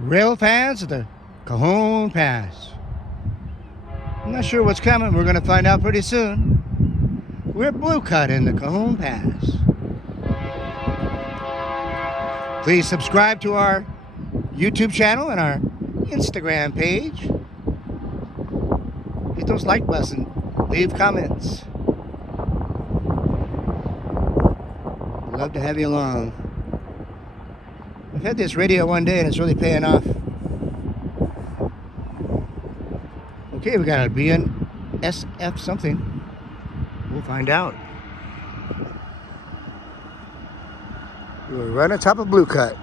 Rail fans of the Cajon Pass. I'm not sure what's coming. We're going to find out pretty soon. We're Blue Cut in the Cajon Pass. Please subscribe to our YouTube channel and our Instagram page. Hit those like buttons. Leave comments. Love to have you along. I've had this radio one day and it's really paying off. Okay, we got a BNSF something. We'll find out. We're right on top of Blue Cut.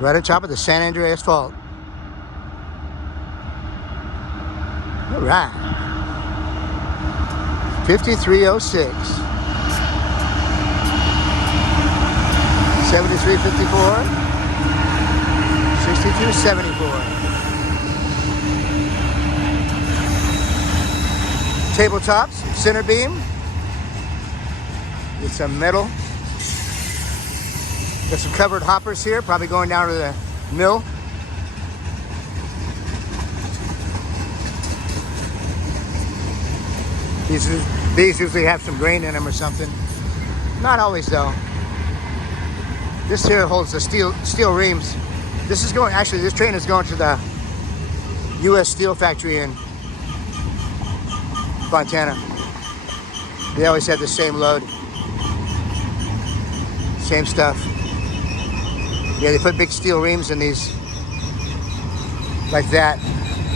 Right on top of the San Andreas Fault. All right. 5306. 7354. 6274. Tabletops, center beam. Get some metal. Got some covered hoppers here, probably going down to the mill. These usually have some grain in them or something. Not always though. This here holds the steel reams. This is going, actually this train is going to the U.S. Steel factory in Fontana. They always have the same load. Same stuff. Yeah, they put big steel reams in these, like that.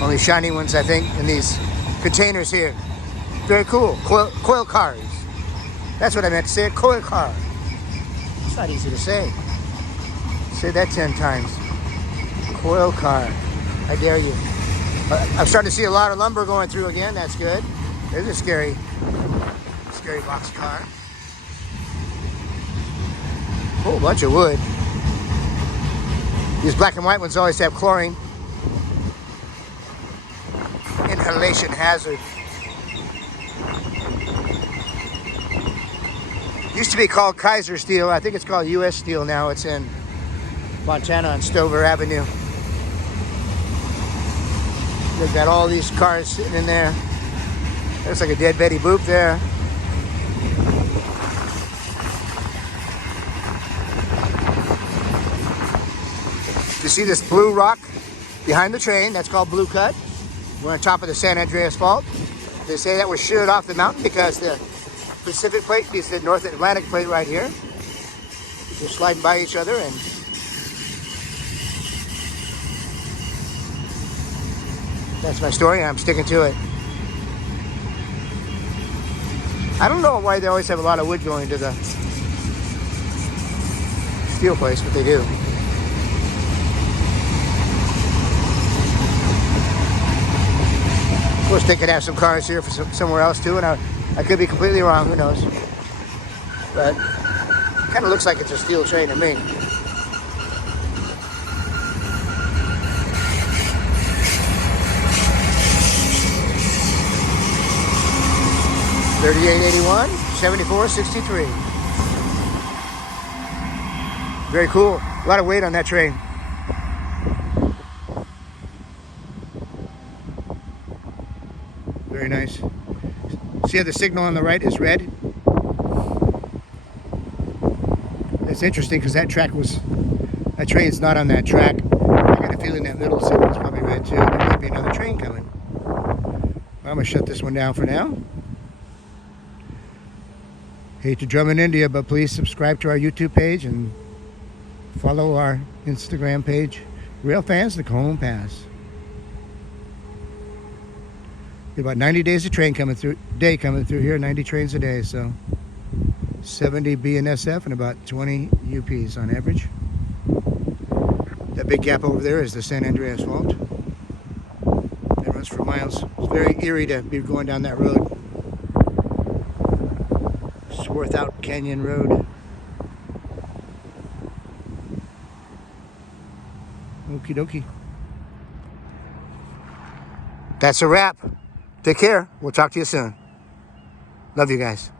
Only shiny ones, I think, in these containers here. Very cool. Coil cars. That's what I meant to say, coil car. It's not easy to say. Say that 10 times. Coil car. I dare you. I'm starting to see a lot of lumber going through again. That's good. There's a scary box car. Whole bunch of wood. These black and white ones always have chlorine. Inhalation hazard. Used to be called Kaiser Steel. I think it's called U.S. Steel now. It's in Fontana on Stover Avenue. They've got all these cars sitting in there. Looks like a dead Betty Boop there. You see this blue rock behind the train? That's called Blue Cut. We're on top of the San Andreas Fault. They say that was sheared off the mountain because the Pacific Plate meets the North Atlantic Plate right here. They're sliding by each other, and that's my story, and I'm sticking to it. I don't know why they always have a lot of wood going to the steel place, but they do. Of course, they could have some cars here for somewhere else too, and I could be completely wrong, who knows. But it kind of looks like it's a steel train to me. $38.81, $74.63. Very cool. A lot of weight on that train. Very nice. See how the signal on the right is red? That's interesting because that train's not on that track. I got a feeling that middle signal's probably red too. There might be another train coming. Well, I'm gonna shut this one down for now. Hate to drum in India, but please subscribe to our YouTube page and follow our Instagram page. Rail fans, the Cajon Pass. About 90 days of train coming through here, 90 trains a day, so 70 BNSF and about 20 UPs on average. That big gap over there is the San Andreas Fault. It runs for miles. It's very eerie to be going down that road. Swarthout Canyon Road. Okie dokie. That's a wrap. Take care. We'll talk to you soon. Love you guys.